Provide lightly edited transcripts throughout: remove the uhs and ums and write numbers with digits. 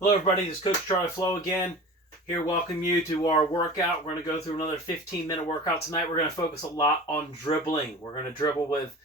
Hello everybody, this is Coach Charlie Flo again. Here welcome you to our workout. We're going to go through another 15-minute workout tonight. We're going to focus a lot on dribbling. We're going to dribble with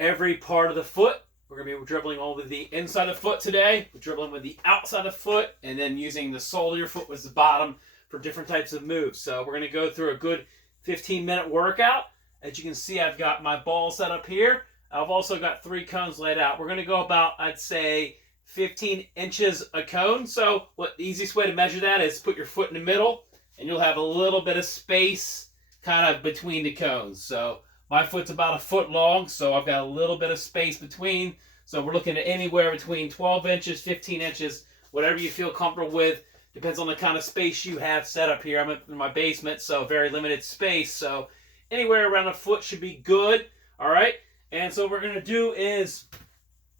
every part of the foot. We're going to be dribbling over the inside of the foot today. We're dribbling with the outside of the foot and then using the sole of your foot as the bottom for different types of moves. So we're going to go through a good 15-minute workout. As you can see, I've got my ball set up here. I've also got 3 cones laid out. We're going to go about, I'd say, 15 inches a cone. So what the easiest way to measure that is put your foot in the middle and you'll have a little bit of space kind of between the cones. So my foot's about a foot long, so I've got a little bit of space between. So we're looking at anywhere between 12 inches, 15 inches, whatever you feel comfortable with. Depends on the kind of space you have set up here. I'm in my basement, so very limited space. So anywhere around a foot should be good. All right. And so what we're going to do is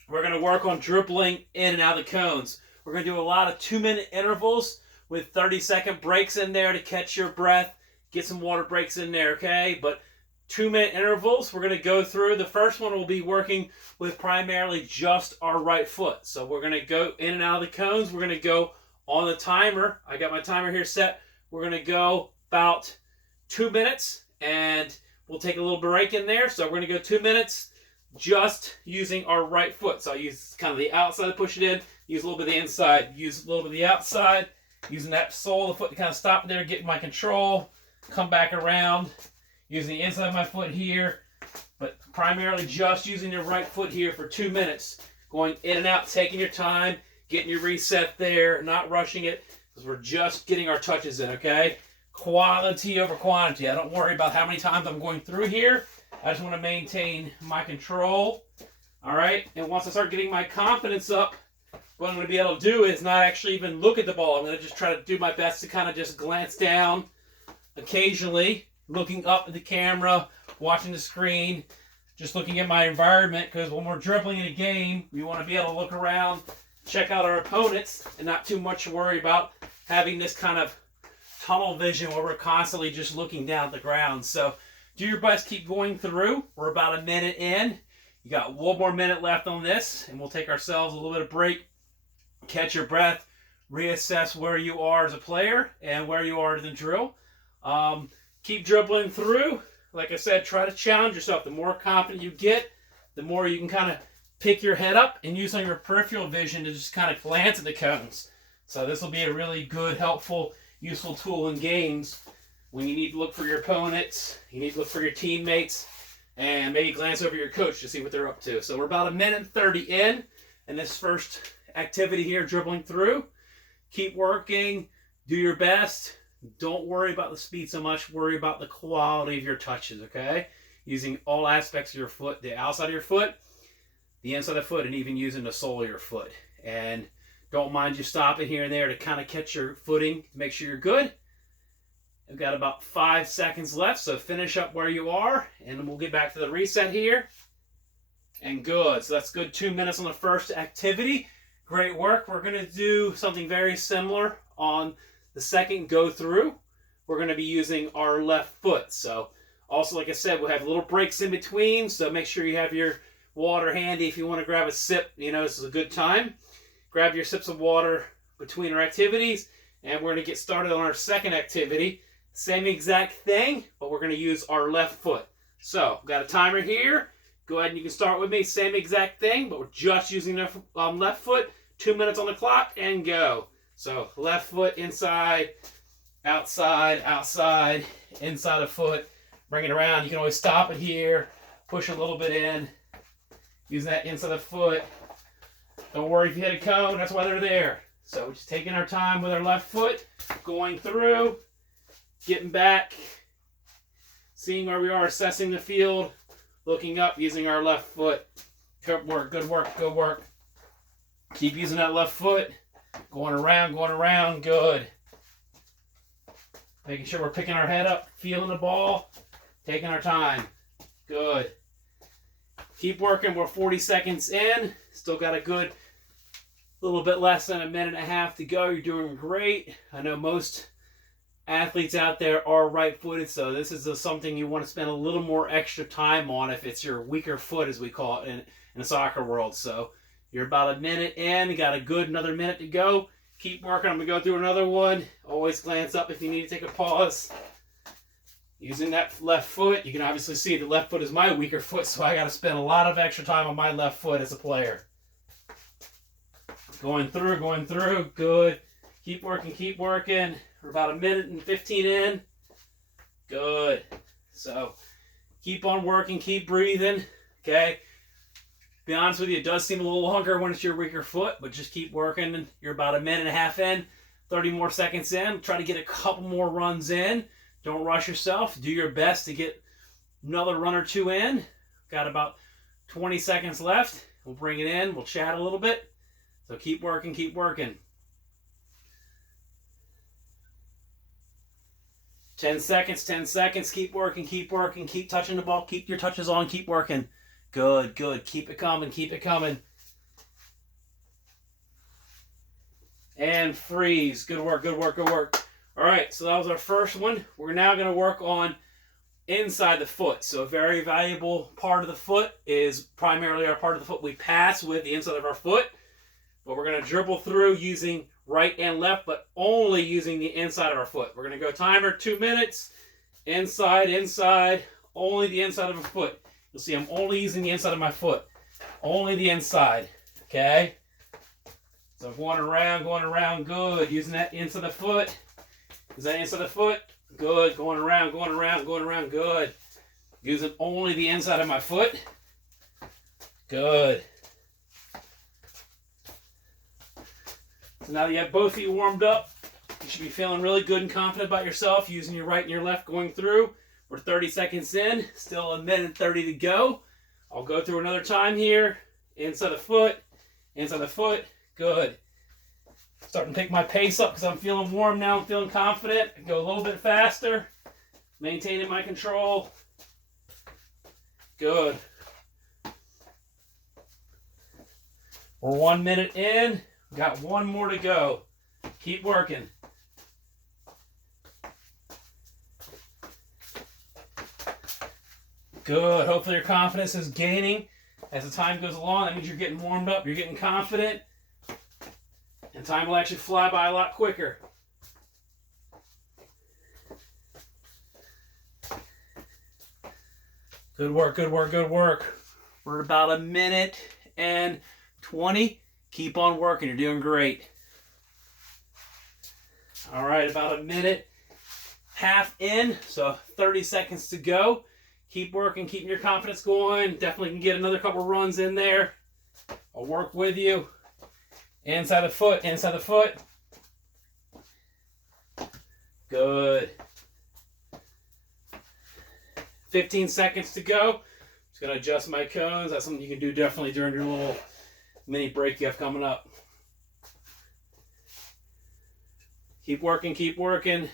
we're going to work on dribbling in and out of the cones. We're going to do a lot of 2-minute intervals with 30-second breaks in there to catch your breath. Get some water breaks in there, okay? But 2-minute intervals, we're going to go through. The first one will be working with primarily just our right foot. So we're going to go in and out of the cones. We're going to go on the timer. I got my timer here set. We're going to go about 2 minutes, and we'll take a little break in there. So we're going to go 2 minutes. Just using our right foot. So I use kind of the outside to push it in, use a little bit of the inside, use a little bit of the outside, using that sole of the foot to kind of stop there, get my control, come back around, using the inside of my foot here, but primarily just using your right foot here for 2 minutes, going in and out, taking your time, getting your reset there, not rushing it, because we're just getting our touches in, okay? Quality over quantity. I don't worry about how many times I'm going through here. I just want to maintain my control. All right. And once I start getting my confidence up, what I'm going to be able to do is not actually even look at the ball. I'm going to just try to do my best to kind of just glance down occasionally, looking up at the camera, watching the screen, just looking at my environment. Because when we're dribbling in a game, we want to be able to look around, check out our opponents, and not too much worry about having this kind of tunnel vision where we're constantly just looking down at the ground. So do your best, keep going through. We're about a minute in. You got 1 more minute left on this, and we'll take ourselves a little bit of break, catch your breath, reassess where you are as a player and where you are in the drill. Keep dribbling through. Like I said, try to challenge yourself. The more confident you get, the more you can kind of pick your head up and use some your peripheral vision to just kind of glance at the cones. So this will be a really good, helpful, useful tool in games when you need to look for your opponents, you need to look for your teammates, and maybe glance over your coach to see what they're up to. So we're about 1:30 in this first activity here, dribbling through. Keep working, do your best. Don't worry about the speed so much, worry about the quality of your touches, okay? Using all aspects of your foot, the outside of your foot, the inside of the foot, and even using the sole of your foot. And don't mind you stopping here and there to kind of catch your footing, make sure you're good. We've got about 5 seconds left, so finish up where you are, and we'll get back to the reset here. And good. So that's good 2 minutes on the first activity. Great work. We're going to do something very similar on the second go through. We're going to be using our left foot. So also, like I said, we'll have little breaks in between, so make sure you have your water handy if you want to grab a sip. You know, this is a good time. Grab your sips of water between our activities, and we're going to get started on our second activity. Same exact thing, but we're going to use our left foot. So, got a timer here. Go ahead and you can start with me. Same exact thing, but we're just using the left foot. 2 minutes on the clock and go. So, left foot inside, outside, outside, inside the foot. Bring it around. You can always stop it here. Push a little bit in. Using that inside the foot. Don't worry if you hit a cone. That's why they're there. So, we're just taking our time with our left foot. Going through. Getting back, seeing where we are, assessing the field, looking up, using our left foot. Good work, good work, good work. Keep using that left foot. Going around, good. Making sure we're picking our head up, feeling the ball, taking our time. Good. Keep working, we're 40 seconds in. Still got a good little bit less than 1.5 minutes to go. You're doing great. I know most athletes out there are right-footed, so this is something you want to spend a little more extra time on if it's your weaker foot, as we call it in the soccer world. So you're about 1 minute in, you got a good another minute to go. Keep working. I'm going to go through another one. Always glance up if you need to take a pause. Using that left foot, you can obviously see the left foot is my weaker foot, so I got to spend a lot of extra time on my left foot as a player. Going through, good. Keep working. We're about 1:15 in. Good. So, keep on working, keep breathing, okay? Be honest with you, it does seem a little longer when it's your weaker foot, but just keep working. You're about 1.5 minutes in, 30 more seconds in. Try to get a couple more runs in. Don't rush yourself. Do your best to get another run or two in. Got about 20 seconds left. We'll bring it in. We'll chat a little bit. So keep working, keep working. 10 seconds, 10 seconds. Keep working, keep working. Keep touching the ball. Keep your touches on. Keep working. Good, good. Keep it coming, keep it coming. And freeze. Good work, good work, good work. All right, so that was our first one. We're now going to work on inside the foot. So a very valuable part of the foot is primarily our part of the foot we pass with the inside of our foot. But we're going to dribble through using right and left, but only using the inside of our foot. We're going to go timer 2 minutes. Inside, inside, only the inside of a foot. You'll see I'm only using the inside of my foot. Only the inside, okay? So going around, good. Using that inside of the foot. Is that inside the foot? Good. Going around, good. Using only the inside of my foot. Good. So now that you have both feet warmed up, you should be feeling really good and confident about yourself using your right and your left going through. We're 30 seconds in. Still 1:30 to go. I'll go through another time here. Inside the foot. Inside the foot. Good. Starting to pick my pace up because I'm feeling warm now. I'm feeling confident. I go a little bit faster. Maintaining my control. Good. We're 1 minute in. We've got one more to go. Keep working. Good. Hopefully your confidence is gaining as the time goes along. That means you're getting warmed up. You're getting confident. And time will actually fly by a lot quicker. Good work, good work, good work. We're about 1:20. Keep on working. You're doing great. All right, about 1.5 minutes in, so 30 seconds to go. Keep working, keeping your confidence going. Definitely can get another couple runs in there. I'll work with you. Inside the foot, inside the foot. Good. 15 seconds to go. Just going to adjust my cones. That's something you can do definitely during your little mini break you have coming up. Keep working, keep working.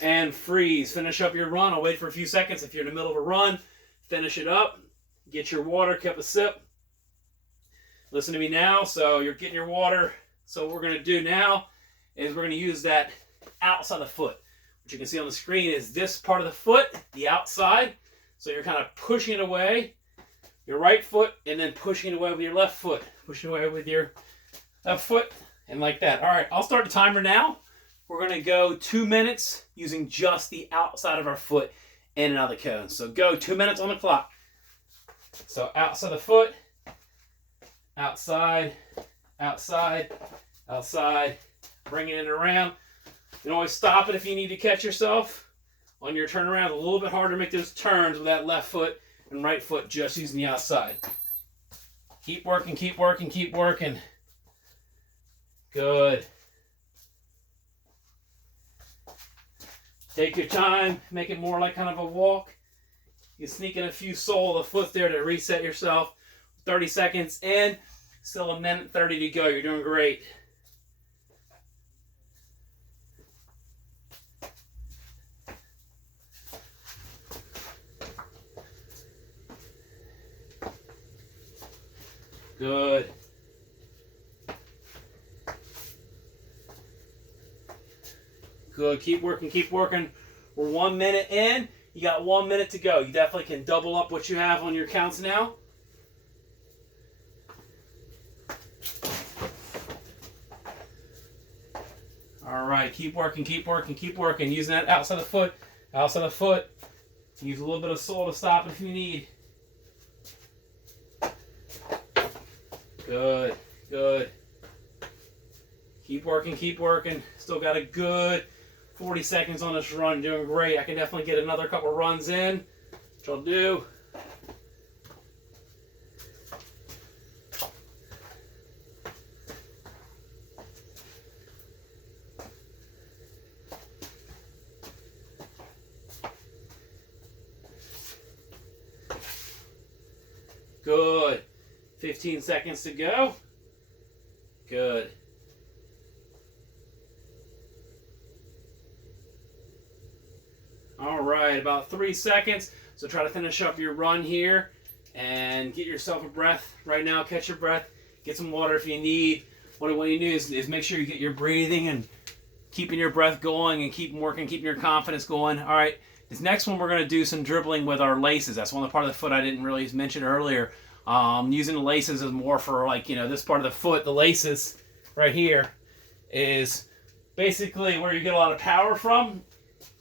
And freeze. Finish up your run. I'll wait for a few seconds. If you're in the middle of a run, finish it up. Get your water, keep a sip. Listen to me now. So you're getting your water. So what we're going to do now is we're going to use that outside the foot. What you can see on the screen is this part of the foot, the outside. So you're kind of pushing it away, your right foot, and then pushing it away with your left foot. Pushing away with your left foot, and like that. All right, I'll start the timer now. We're going to go 2 minutes using just the outside of our foot in and out of the cone. So go 2 minutes on the clock. So outside the foot, outside, outside, outside, bringing it around. You can always stop it if you need to catch yourself on your turnaround. A little bit harder to make those turns with that left foot and right foot just using the outside. Keep working, keep working, keep working. Good. Take your time, make it more like kind of a walk. You can sneak in a few sole of the foot there to reset yourself. 30 seconds in, still 1:30 to go. You're doing great. Good. Good. Keep working, keep working. We're 1 minute in. You got 1 minute to go. You definitely can double up what you have on your counts now. All right, keep working, keep working, keep working. Using that outside the foot, outside the foot. Use a little bit of sole to stop if you need. Good, good. Keep working, keep working. Still got a good 40 seconds on this run. Doing great. I can definitely get another couple runs in, which I'll do. Good. 15 seconds to go. Good. All right, about 3 seconds. So try to finish up your run here and get yourself a breath. Right now, catch your breath. Get some water if you need. What you need is make sure you get your breathing and keeping your breath going and keep working, keeping your confidence going. All right. This next one, we're going to do some dribbling with our laces. That's one of the part of the foot I didn't really mention earlier. Using the laces is more for like, this part of the foot. The laces right here is basically where you get a lot of power from.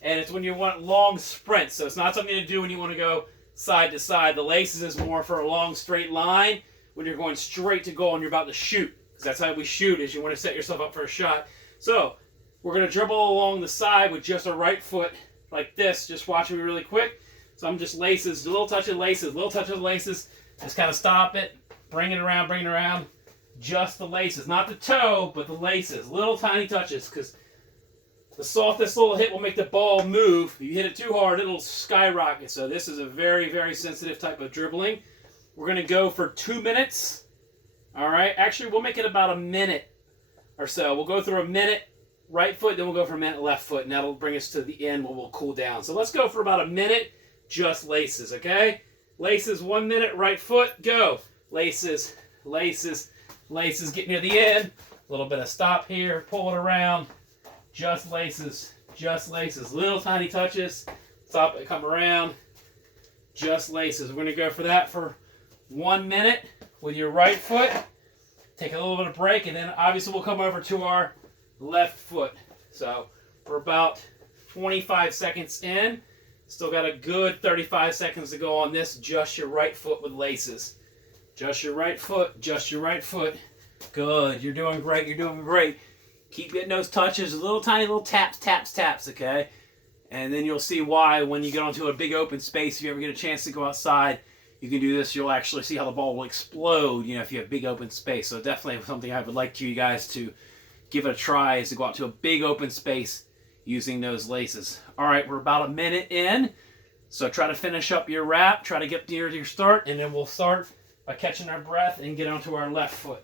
And it's when you want long sprints. So it's not something to do when you want to go side to side. The laces is more for a long straight line when you're going straight to goal and you're about to shoot. Because that's how we shoot, is you want to set yourself up for a shot. So we're going to dribble along the side with just a right foot like this. Just watch me really quick. So I'm just laces, a little touch of laces, little touch of laces. Just kind of stop it, bring it around. Just the laces, not the toe, but the laces. Little tiny touches, because the softest little hit will make the ball move. If you hit it too hard, it'll skyrocket. So this is a very, very sensitive type of dribbling. We're going to go for 2 minutes. All right. Actually, we'll make it about a minute or so. We'll go through a minute right foot, then we'll go for a minute left foot, and that'll bring us to the end where we'll cool down. So let's go for about a minute, just laces, okay? Laces, 1 minute, right foot, go. Laces, laces, laces, get near the end. A little bit of stop here, pull it around. Just laces, little tiny touches. Stop it, come around. Just laces. We're going to go for that for 1 minute with your right foot. Take a little bit of break, and then obviously we'll come over to our left foot. So we're about 25 seconds in. Still got a good 35 seconds to go on this. Just your right foot with laces. Just your right foot, just your right foot. Good. You're doing great. You're doing great. Keep getting those touches, little tiny little taps, taps, taps, okay? And then you'll see why when you get onto a big open space, if you ever get a chance to go outside, you can do this. You'll actually see how the ball will explode, if you have big open space. So definitely something I would like you guys to give it a try, is to go out to a big open space using those laces. All right, we're about a minute in. So try to finish up your wrap. Try to get near to your start, and then we'll start by catching our breath and get onto our left foot.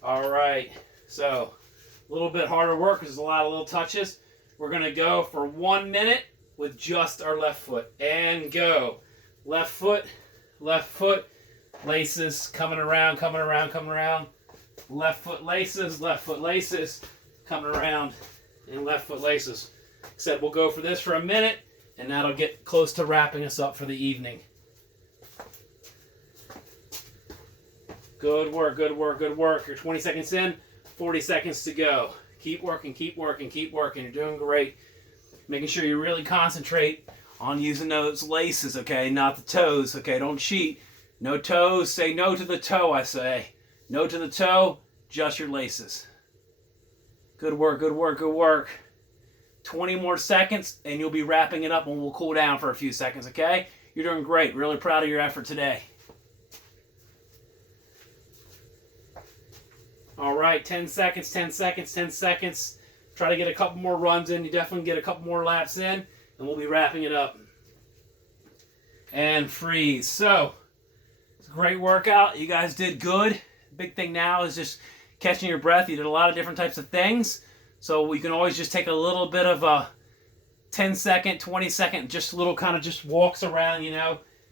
All right, so a little bit harder work because there's a lot of little touches. We're going to go for 1 minute with just our left foot. And go. Left foot, laces, coming around. Left foot laces, coming around, and left foot laces. Said we'll go for this for a minute, and that'll get close to wrapping us up for the evening. Good work, good work, good work. You're 20 seconds in, 40 seconds to go. Keep working, keep working, keep working. You're doing great. Making sure you really concentrate on using those laces, okay? Not the toes, okay? Don't cheat. No toes. Say no to the toe, I say. No to the toe, just your laces. Good work, good work, good work. 20 more seconds, and you'll be wrapping it up, and we'll cool down for a few seconds, okay? You're doing great. Really proud of your effort today. All right, 10 seconds, 10 seconds, 10 seconds. Try to get a couple more runs in. You definitely get a couple more laps in, and we'll be wrapping it up. And freeze. So, it's a great workout. You guys did good. Big thing now is just catching your breath. You did a lot of different types of things. So we can always just take a little bit of a 10-second, 20-second, just little kind of just walks around,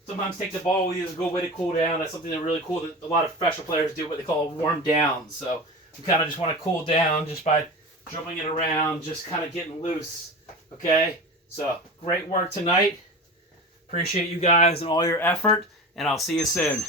Sometimes take the ball with you is a good way to cool down. That's something that's really cool that a lot of professional players do, what they call warm down. So we kind of just want to cool down just by dribbling it around, just kind of getting loose. Okay? So great work tonight. Appreciate you guys and all your effort, and I'll see you soon.